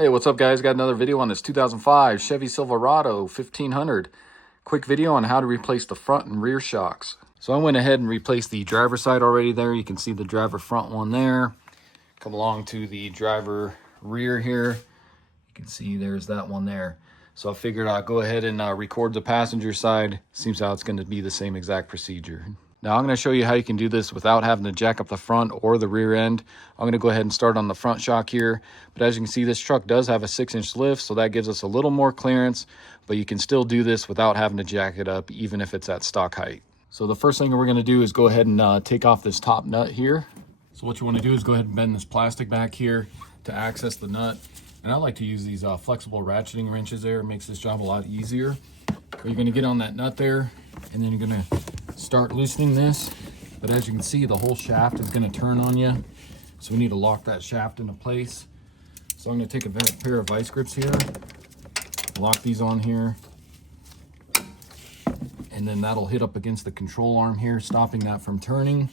Hey, what's up guys? Got another video on this 2005 Chevy Silverado 1500. Quick video on how to replace the front and rear shocks. So I went ahead and replaced the driver side already there. You can see the driver front one there. Come along to the driver rear here. You can see there's that one there. So I figured I'll go ahead and record the passenger side. Seems how it's going to be the same exact procedure. Now I'm going to show you how you can do this without having to jack up the front or the rear end. I'm going to go ahead and start on the front shock here. But as you can see, this truck does have a 6-inch lift, so that gives us a little more clearance. But you can still do this without having to jack it up, even if it's at stock height. So the first thing we're going to do is go ahead and take off this top nut here. So what you want to do is go ahead and bend this plastic back here to access the nut. And I like to use these flexible ratcheting wrenches there. It makes this job a lot easier. But you're going to get on that nut there, and then you're going to start loosening this. But as you can see, the whole shaft is going to turn on you, so we need to lock that shaft into place. So I'm going to take a pair of vice grips here, lock these on here, and then that'll hit up against the control arm here, stopping that from turning.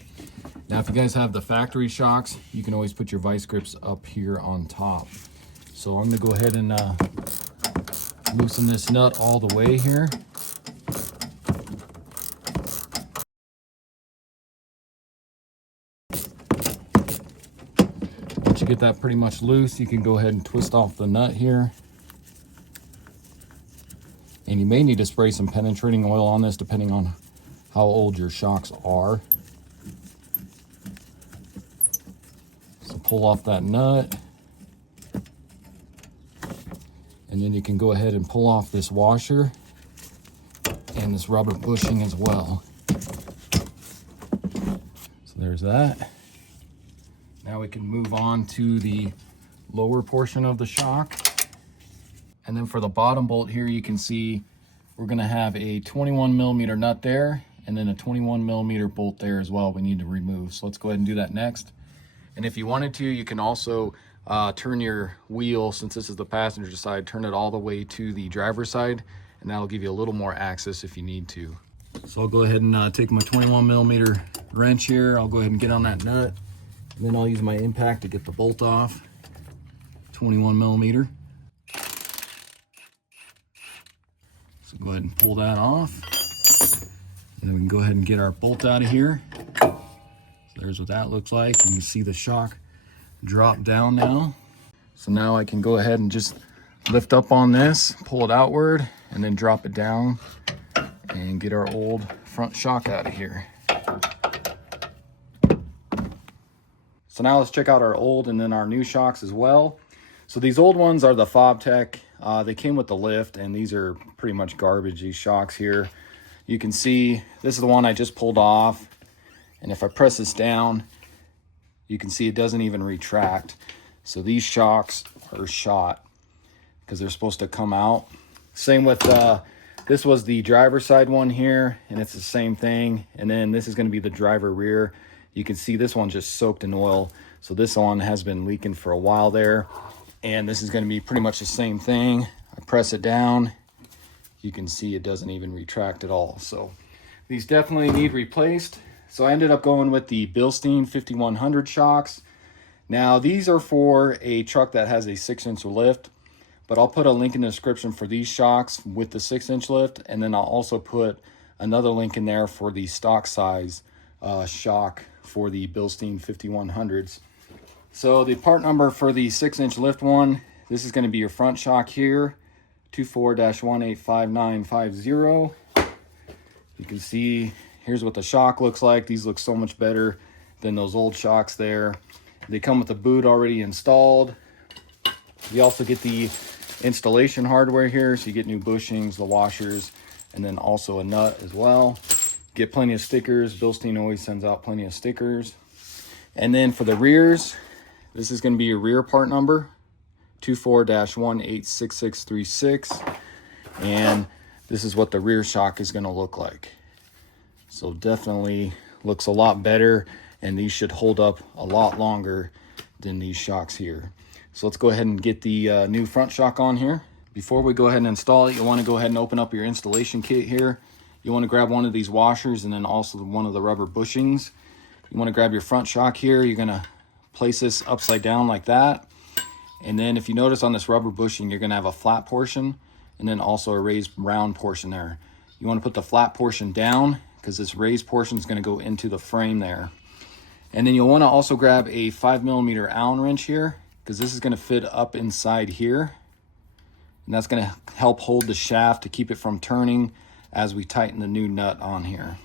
Now if you guys have the factory shocks, you can always put your vice grips up here on top. So I'm going to go ahead and loosen this nut all the way here. Once you get that pretty much loose, you can go ahead and twist off the nut here. And you may need to spray some penetrating oil on this depending on how old your shocks are. So pull off that nut. And then you can go ahead and pull off this washer and this rubber bushing as well. So there's that. Now we can move on to the lower portion of the shock. And then for the bottom bolt here, you can see we're going to have a 21mm nut there and then a 21mm bolt there as well we need to remove. So let's go ahead and do that next. And if you wanted to, you can also turn your wheel, since this is the passenger side, turn it all the way to the driver's side, and that'll give you a little more access if you need to. So I'll go ahead and take my 21mm wrench here. I'll go ahead and get on that nut, and then I'll use my impact to get the bolt off. 21mm. So go ahead and pull that off. And then we can go ahead and get our bolt out of here. So there's what that looks like. You can see the shock drop down now. So now I can go ahead and just lift up on this, pull it outward, and then drop it down and get our old front shock out of here. So now let's check out our old and then our new shocks as well. So these old ones are the Fob Tech. They came with the lift, and these are pretty much garbage, these shocks here. You can see this is the one I just pulled off, and if I press this down, you can see it doesn't even retract. So these shocks are shot because they're supposed to come out. Same with this was the driver side one here, and it's the same thing. And then this is going to be the driver rear. You can see this one just soaked in oil. So this one has been leaking for a while there. And this is going to be pretty much the same thing. I press it down. You can see it doesn't even retract at all. So these definitely need replaced. So I ended up going with the Bilstein 5100 shocks. Now these are for a truck that has a 6-inch lift, but I'll put a link in the description for these shocks with the 6-inch lift, and then I'll also put another link in there for the stock size shock for the Bilstein 5100s. So the part number for the 6-inch lift one, this is going to be your front shock here, 24-185950. You can see here's what the shock looks like. These look so much better than those old shocks there. They come with the boot already installed. You also get the installation hardware here, so you get new bushings, the washers, and then also a nut as well. Get plenty of stickers. Bilstein always sends out plenty of stickers. And then for the rears, this is going to be your rear part number, 24-186636. And this is what the rear shock is going to look like. So definitely looks a lot better, and these should hold up a lot longer than these shocks here. So let's go ahead and get the new front shock on here. Before we go ahead and install it, you want to go ahead and open up your installation kit here. You want to grab one of these washers and then also one of the rubber bushings. You want to grab your front shock here. You're going to place this upside down like that. And then if you notice on this rubber bushing, you're gonna have a flat portion and then also a raised round portion there. You wanna put the flat portion down because this raised portion is gonna go into the frame there. And then you'll wanna also grab a 5mm Allen wrench here because this is gonna fit up inside here. And that's gonna help hold the shaft to keep it from turning as we tighten the new nut on here.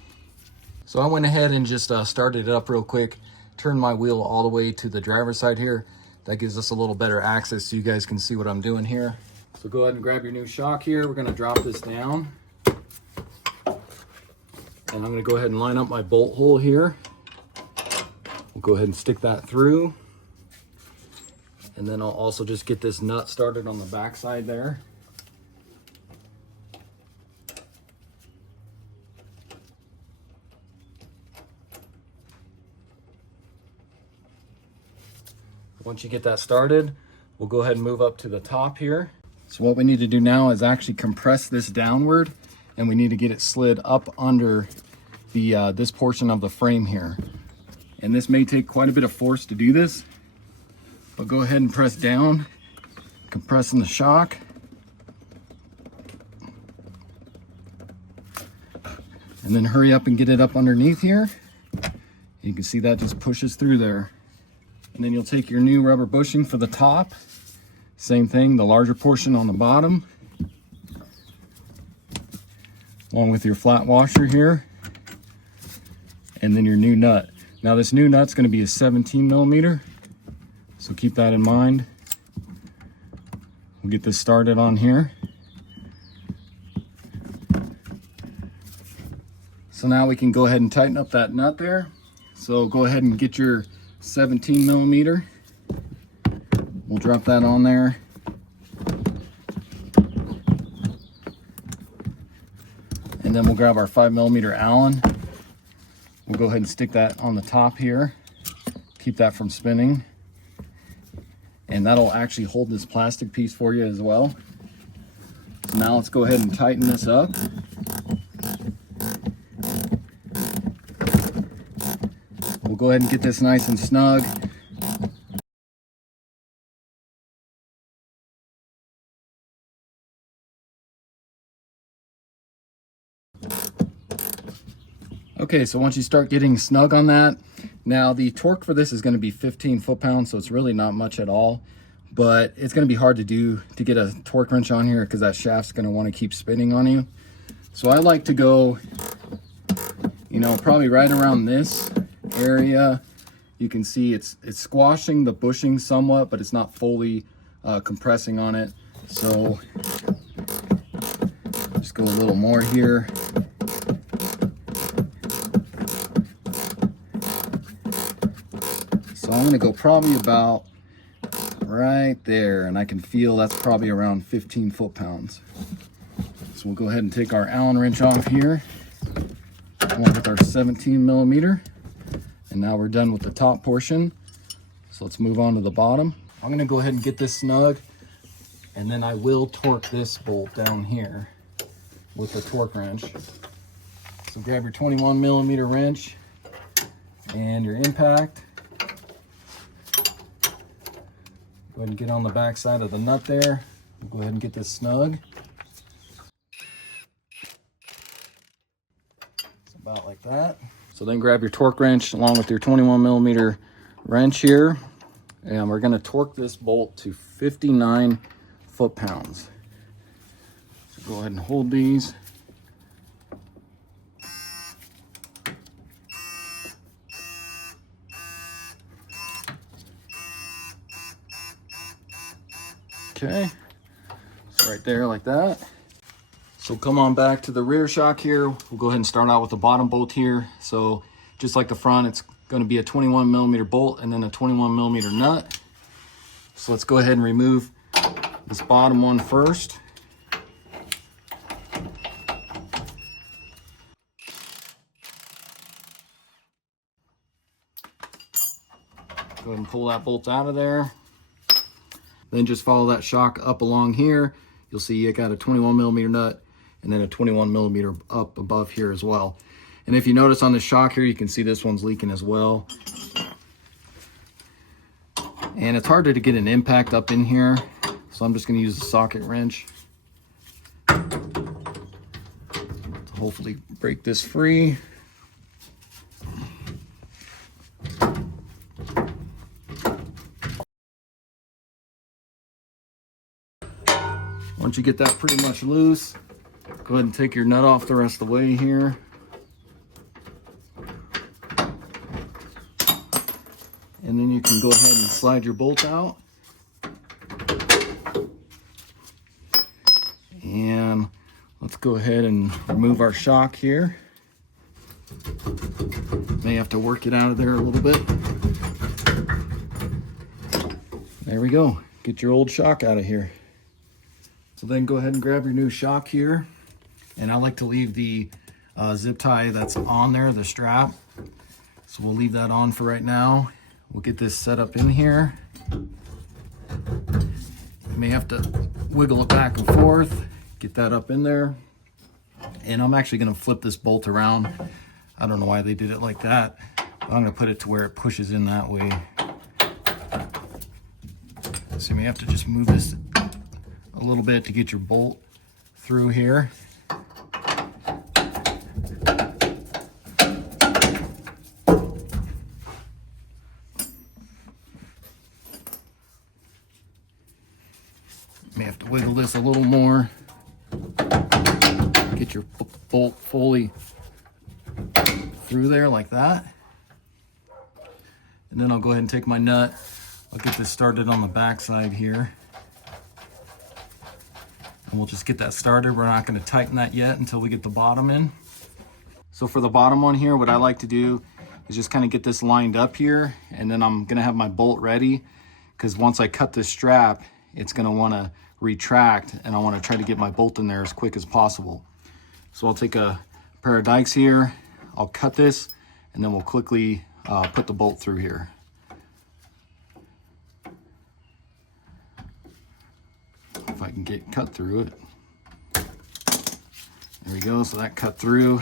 So I went ahead and just started it up real quick, turned my wheel all the way to the driver's side here. That gives us a little better access so you guys can see what I'm doing here. So go ahead and grab your new shock here. We're gonna drop this down. And I'm gonna go ahead and line up my bolt hole here. We'll go ahead and stick that through. And then I'll also just get this nut started on the back side there. Once you get that started, we'll go ahead and move up to the top here. So what we need to do now is actually compress this downward, and we need to get it slid up under the this portion of the frame here. And this may take quite a bit of force to do this, but go ahead and press down, compressing the shock. And then hurry up and get it up underneath here. You can see that just pushes through there. And then you'll take your new rubber bushing for the top. Same thing, the larger portion on the bottom. Along with your flat washer here. And then your new nut. Now this new nut's gonna be a 17mm. So keep that in mind. We'll get this started on here. So now we can go ahead and tighten up that nut there. So go ahead and get your 17mm. We'll drop that on there. And then we'll grab our 5mm Allen. We'll go ahead and stick that on the top here. Keep that from spinning. And that'll actually hold this plastic piece for you as well. So now let's go ahead and tighten this up. We'll go ahead and get this nice and snug. Okay, so once you start getting snug on that, now the torque for this is going to be 15 foot-pounds, so it's really not much at all, but it's going to be hard to do to get a torque wrench on here because that shaft's going to want to keep spinning on you. So I like to go, you know, probably right around this area. You can see it's squashing the bushing somewhat, but it's not fully compressing on it. So just go a little more here. So I'm gonna go probably about right there, and I can feel that's probably around 15 foot-pounds. So we'll go ahead and take our Allen wrench off here, along with our 17mm. And now we're done with the top portion. So let's move on to the bottom. I'm gonna go ahead and get this snug, and then I will torque this bolt down here with the torque wrench. So grab your 21mm wrench and your impact. Go ahead and get on the back side of the nut there. We'll go ahead and get this snug. It's about like that. So then grab your torque wrench along with your 21mm wrench here, and we're going to torque this bolt to 59 foot-pounds. So go ahead and hold these. Okay, so right there like that. So come on back to the rear shock here. We'll go ahead and start out with the bottom bolt here. So just like the front, it's going to be a 21mm bolt and then a 21mm nut. So let's go ahead and remove this bottom one first. Go ahead and pull that bolt out of there. Then just follow that shock up along here. You'll see you got a 21mm nut and then a 21mm up above here as well. And if you notice on the shock here, you can see this one's leaking as well. And it's harder to get an impact up in here, so I'm just going to use a socket wrench to hopefully break this free. Once you get that pretty much loose, go ahead and take your nut off the rest of the way here. And then you can go ahead and slide your bolt out. And let's go ahead and remove our shock here. May have to work it out of there a little bit. There we go. Get your old shock out of here. So then go ahead and grab your new shock here. And I like to leave the zip tie that's on there, the strap. So we'll leave that on for right now. We'll get this set up in here. You may have to wiggle it back and forth, get that up in there. And I'm actually gonna flip this bolt around. I don't know why they did it like that, but I'm gonna put it to where it pushes in that way. So you may have to just move this a little bit to get your bolt through here. May have to wiggle this a little more. Get your bolt fully through there like that. And then I'll go ahead and take my nut. I'll get this started on the back side here. And we'll just get that started. We're not going to tighten that yet until we get the bottom in. So for the bottom one here, what I like to do is just kind of get this lined up here, and then I'm going to have my bolt ready, because once I cut this strap, it's going to want to retract, and I want to try to get my bolt in there as quick as possible. So I'll take a pair of dikes here, I'll cut this, and then we'll quickly put the bolt through here. If I can get cut through it. There we go, so that cut through,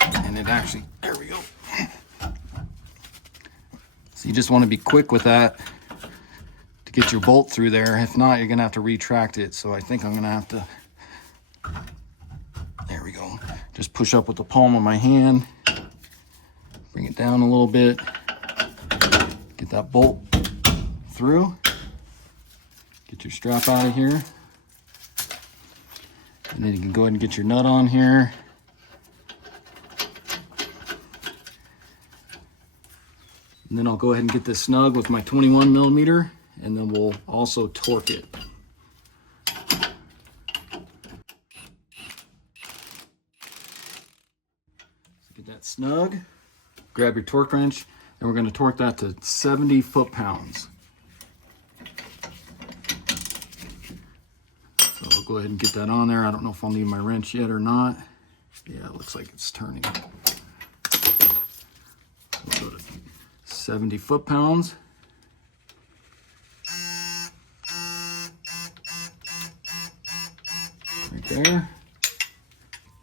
and it actually, there we go. So you just want to be quick with that to get your bolt through there. If not, you're gonna have to retract it. So I think I'm gonna have to, there we go. Just push up with the palm of my hand, bring it down a little bit, get that bolt through. Get your strap out of here. And then you can go ahead and get your nut on here. And then I'll go ahead and get this snug with my 21 millimeter, and then we'll also torque it. So get that snug, grab your torque wrench, and we're going to torque that to 70 foot-pounds. So I'll go ahead and get that on there. I don't know if I'll need my wrench yet or not. Yeah, it looks like it's turning. So we'll go to 70 foot-pounds. Right there.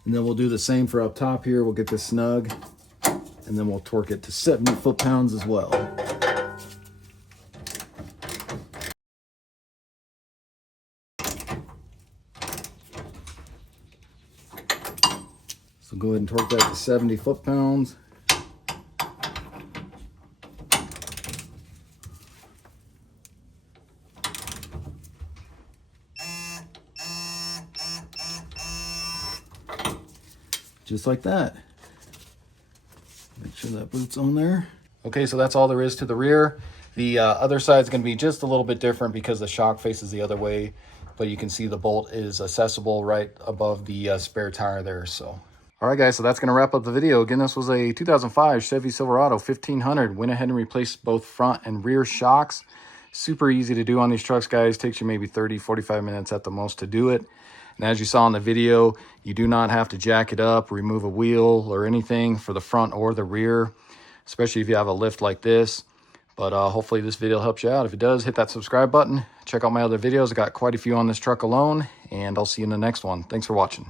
And then we'll do the same for up top here. We'll get this snug, and then we'll torque it to 70 foot-pounds as well. So go ahead and torque that to 70 foot-pounds. Just like that. Make sure that boot's on there. Okay, so that's all there is to the rear. The other side is going to be just a little bit different because the shock faces the other way, but you can see the bolt is accessible right above the spare tire there. So, all right, guys, so that's going to wrap up the video. Again, this was a 2005 Chevy Silverado 1500. Went ahead and replaced both front and rear shocks. Super easy to do on these trucks, guys. Takes you maybe 30-45 minutes at the most to do it. And as you saw in the video, you do not have to jack it up, remove a wheel or anything for the front or the rear, especially if you have a lift like this. But hopefully this video helps you out. If it does, hit that subscribe button. Check out my other videos. I got quite a few on this truck alone, and I'll see you in the next one. Thanks for watching.